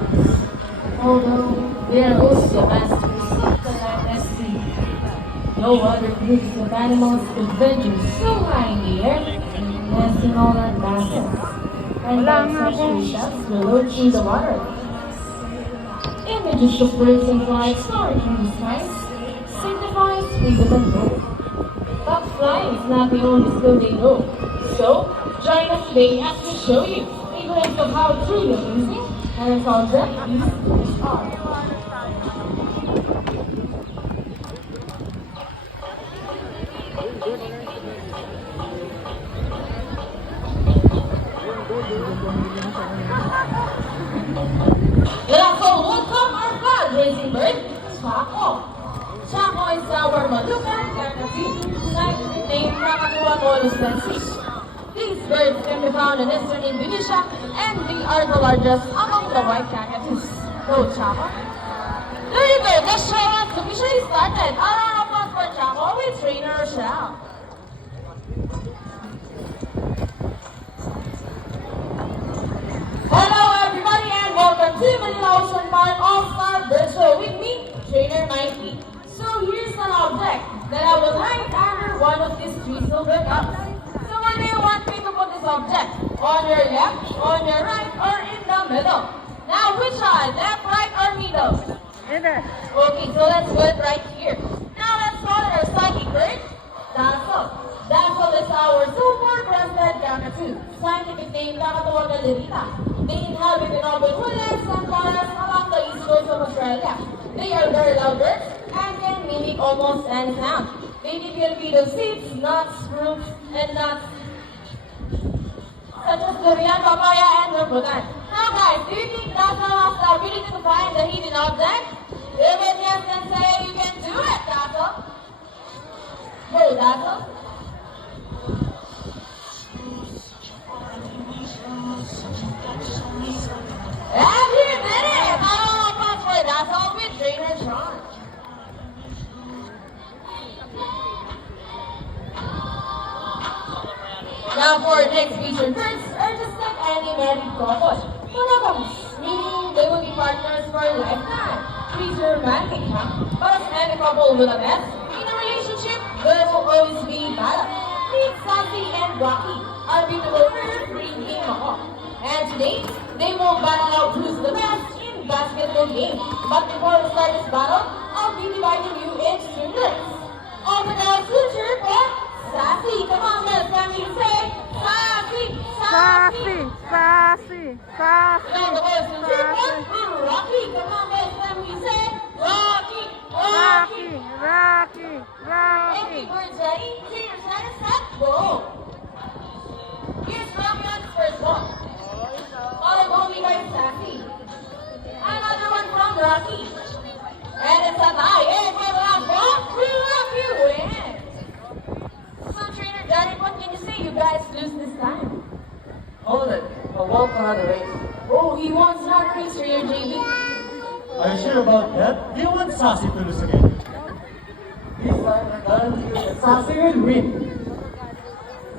birds. Although they are also masters of the night at sea. No other groups of animals could venture so high in the air, nesting all at masses. And like such shells will lurch in the water. Images of birds and flies soaring through the skies signifies freedom and hope. But flying is not the only skill they know. So, join us today as we show you a glimpse of how truly amazing and intelligent these birds are. Let us all welcome our flag-raising bird, Chaco. Chaco is our Malucan cockatoo, scientific name Kakatua colustensis. These birds can be found in eastern Indonesia and they are the largest among the white cockatoos. Go, Chaco. There you go, the show has officially started. A round of applause for Chaco with trainer Rochelle. Hello everybody and welcome to Manila Ocean Park All-Star Bird Show with me, Trainer Mikey. So here's an object that I will hide under one of these three silver cups. So where do you want me to put this object? On your left, on your right, or in the middle? Now which side? Left, right, or middle? Middle. Okay, so let's put it right here. Now let's call it our psychic bird, Dazzle. Dazzle is our super-crested cockatoo. Scientific name, Kakatua galerita. They inhabit in open woodlands and forests along the east coast of Australia. They are very loud birds and can mimic almost any sound. They typically feed on seeds, nuts, fruits, and nuts such as durian, papaya, and rambutan. Now guys, do you think Dazzle has the ability to find the hidden object? If it yes, then say you can do it, Dazzle. Go, Dazzle. And he did it! Oh, applause for Dazzle with Trainer Sean. Now for our next featured birds are just like any married couple. Monogamous, meaning they will be partners for a lifetime. Pretty romantic, huh? But as any couple will admit, in a relationship, there will always be battle. Meet Sassy and Rocky, our beautiful bird, Green King Macaw. And today, they will battle out who's the best in basketball game. But before we start this battle, I'll be dividing you into two groups. All the girls who cheer for Sassy. Come on, let's family say Sassy, Sassy. Sassy, sassy, Now the boys who cheer sassy. for Rocky. Come on, let's family say Rocky, Rocky, Rocky, Okay, Rocky. birds ready? Cheers, set, go. Here's Rocky on his first ball. Followed only by Sassy. Another one from Rocky. And it's a tie. Hey, for the last ball, Rocky wins. So, Trainer Johnny, what can you say? You guys lose this time. Hold it. I want another race. Oh, he wants another race for your JV. Are you sure about that? Do you want Sassy to lose again? This time I guarantee you that Sassy will win.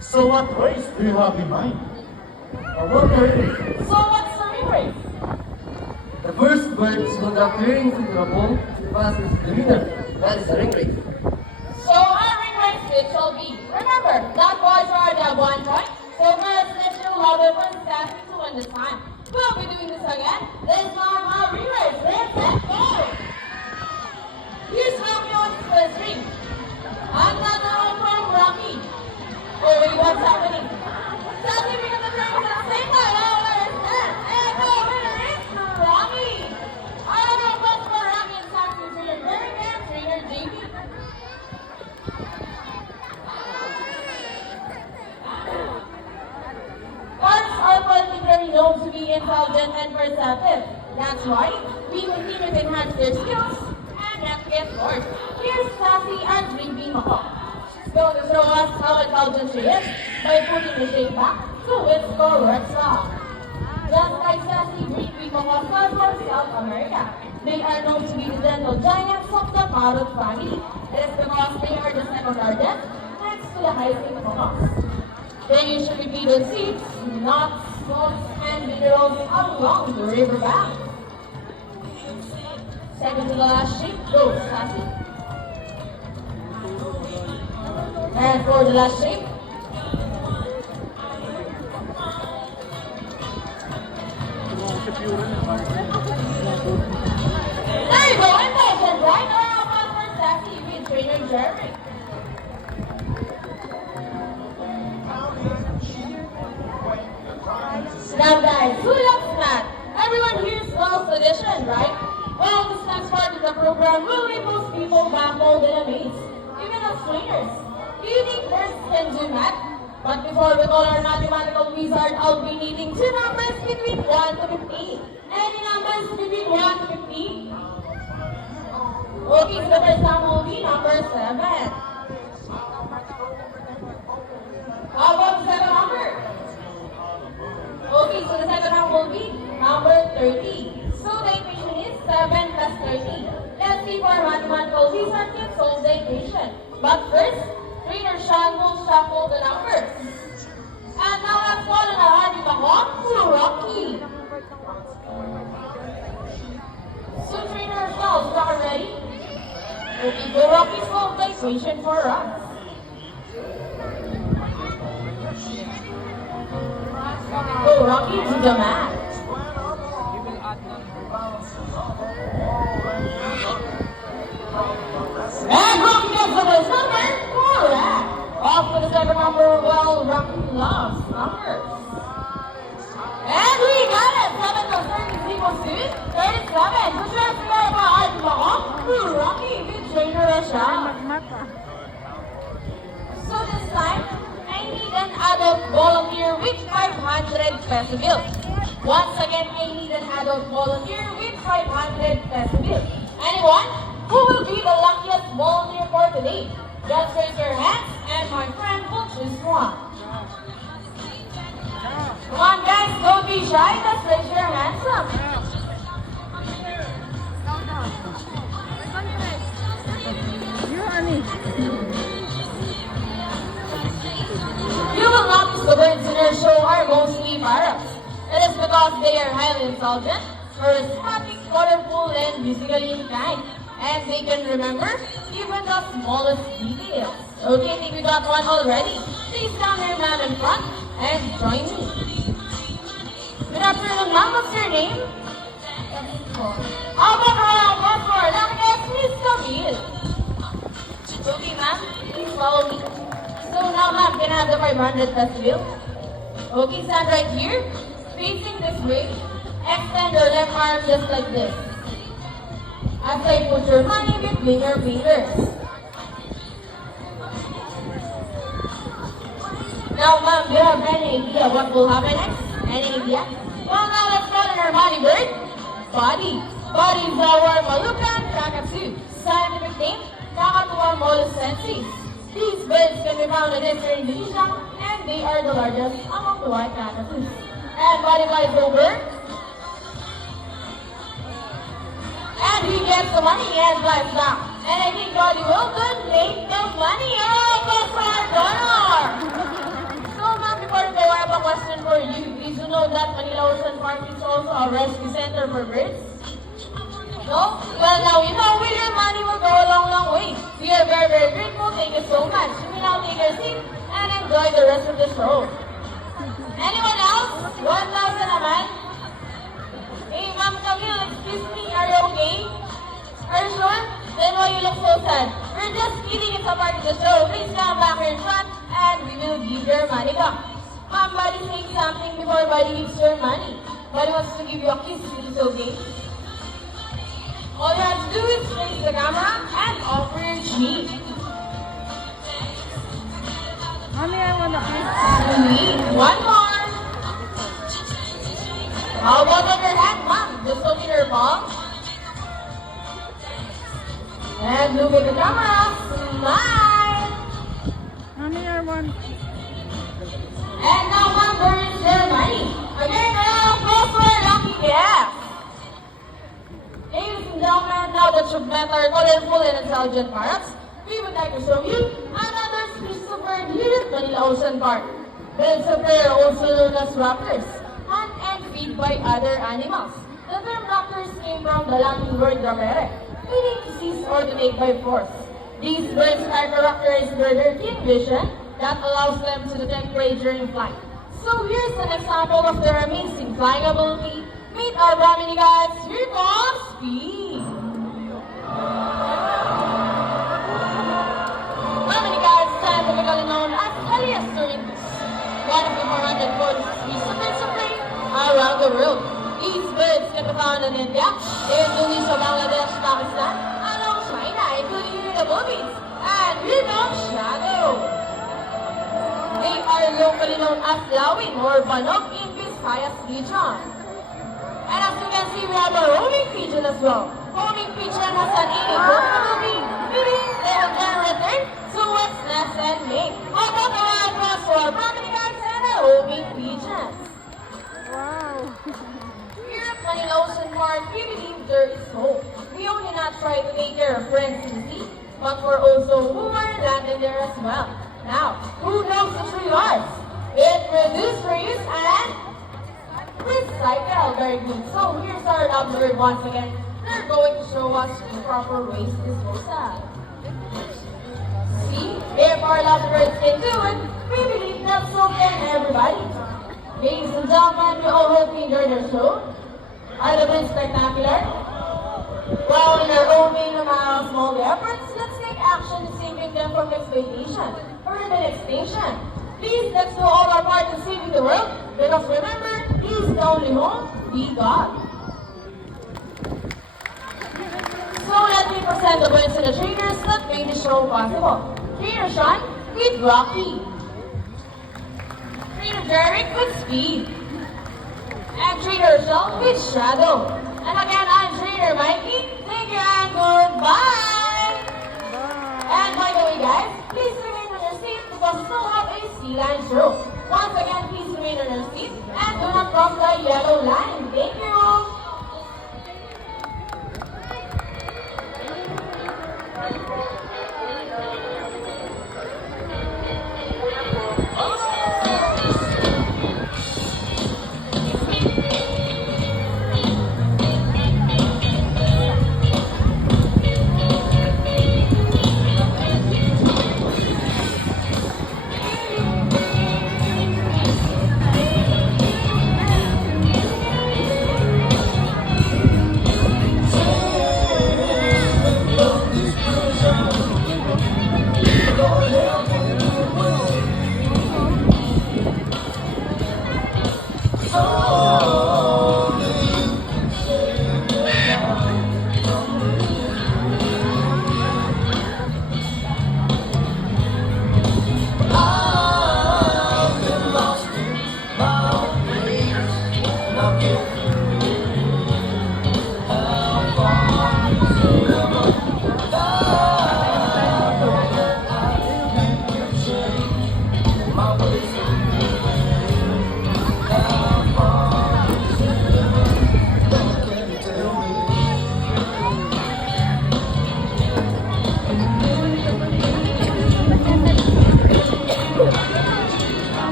So what race do you have in mind? I want the race. So, what's the ring race? The first birds will go clearing to the pole to pass is the winner. That is the ring race. So, our ring race it shall be. Remember, that boys are at 1 point. So, first, let's show how the first Sassy to win this time. We'll be doing this again. This time, our ring race. Let's go! Here's Rocky on his first ring. Another one from Rocky. Oh, wait, what's happening? Sassy picking the rings at the same time. Oh, where is that? And the winner is Rocky. I don't know what's for Rocky and Sassy for your very best trainer, JP. Birds are particularly known to be intelligent and perceptive. That's why we continue to enhance their skills and not get bored. Here's Sassy and Dreamy Macaw. She's going to show us how intelligent she is by putting the shape back to its correct stop. Just like Sassy, Dreamy Macaw comes from South America. They are known to be the gentle giants of the parrot family. It is because they are the second largest next to the hyacinth macaws. They usually feed on seeds, nuts, salts, and minerals along the river bank. Second to the last shape, go, Sassy. And for the last shape. There you go, and nice and right now for Sassy with trainer Jeremy. Now guys, who loves snack? Everyone here smells tradition, right? Well, the snacks part of the program will make most people baffled and amazed, even us trainers. Do you think birds can do math? But before we call our mathematical wizard, I'll be needing two numbers between 1 to 50. Any numbers between 1 to 50? Okay, so the first time will be number 7. How about the second number? Okay, so the second half will be number 30. So the equation is 7 plus 30. Let's see if our mathematical wizard can solve the equation. But first, trainer Sean will shuffle the numbers. And now let's follow na ating mga Rocky. So trainer Sean, is that ready? Okay, go Rocky, solve the equation for us. Go Rocky to the mat. And Rocky gets the first number. Correct. Off to the second number. Well, Rocky loves numbers. And we got it. 7 plus 30 is equals to 37. So transfer pa at mga Rocky with trainer Rasha. Magmata. So this time, I need an adult volunteer with 500 peso bill. Once again, I need an adult volunteer with 500 peso bill. Anyone? Who will be the luckiest volunteer for today? Just raise your hands and my friend will choose one. Come on guys, don't be shy. Just raise your hands up. You, Ani. You will notice the birds in our show are mostly parrots. It is because they are highly intelligent, charismatic, colorful, and musically inclined. And they can remember even the smallest details. Okay, I think we got one already. Please down your ma'am in front and join me. Good afternoon, ma'am. What's your name? How about a round of applause for our lucky Miss Camille? Okay, ma'am. Please follow me. So now, ma'am, can I have the 500 peso bill? Okay, stand right here. Facing this way. Extend your left arm just like this. As I put your money between your fingers. Now, ma'am, do you have any idea what will happen next? Any idea? Well, now let's call in our money bird. Body. Body is our Malukan Kakatu. Scientific name, Kakatuan molescensis. These birds can be found in Eastern Indonesia, and they are the largest among the white kakatus. And body flies over. And he gets the money and flies down. And I think body will donate the money. Oh, that's our donor! So, ma'am, before we go, I have a question for you. Did you know that Manila Ocean Park is also a rescue center for birds? No? Well, now you know where your money will go a long, long way. We are very, very grateful. Thank you so much. You may now take your seat and enjoy the rest of the show. Anyone else? 1,000 naman? Hey, Ma'am Camille, excuse me. Are you okay? Are you sure? Then why you look so sad? We're just kidding. It's a part of the show. Please come back here in front and we will give your money back. Ma'am, Buddy saying something before Buddy gives your money. Buddy wants to give you a kiss. Is it okay? All you have to do is face the camera and offer your cheek. Mommy, I want a kiss. Sweet. One more. How about on your hand, ma'am? Just look in your palm. And look at the camera. Smile. Mommy, I want. And now, ma'am, where is their money? Again, a round of applause for our lucky guest. Ladies and gentlemen, now that you've met our colorful and intelligent parrots, we would like to show you another species of bird here at Manila Ocean Park. Birds of prey are also known as raptors, hunt and feed by other animals. The term raptor characters came from the Latin word rapere, meaning to seize or to take by force. These birds are characterized by their keen vision that allows them to detect prey during flight. So here's an example of their amazing flying ability. Meet our Brahmini guides. Here comes Speed. Brahmini guides, scientifically known as Heliostornithus, one of the 440 species of prey around the world. These birds can be found in India, Indonesia, Bangladesh, Pakistan, along China, including here in the Philippines, and here comes Shadow. They are locally known as Lawin or Banog in Visayas region. And as you can see, we have a roaming pigeon as well. Roaming pigeon has an innate ability, meaning they will generate return to its nest and mate. How about the wild cross for our Brahmini guides and the roaming pigeons? Wow. Here at Manila Ocean Park, we believe there is hope. We only not try to take care of friends in the sea, but we're also who are landing there as well. Now, who knows the true arts? It reduced, reuse, and recycle. Very good. So here's our lab bird once again. They're going to show us the proper ways to dispose of. See, if our lab birds can do it, we believe that so can everybody. Ladies and gentlemen, we all hope you enjoyed our show. Are the birds spectacular? Well, in our own minimum small efforts, let's take action to saving them from exploitation or even extinction. Please, let's do all our part in saving the world, because remember, He's the only home we got. So let me present the birds and the trainers that made the show possible. Trainer Sean with Rocky. Trainer Derek with Speed. And Trainer Rochelle with Shadow. And again, I'm Trainer Mikey. Thank you and goodbye! And by the way, guys, please remain on your seat because we still have a sea line show. Once again, please remain on your seat and do not cross the yellow line. Thank you!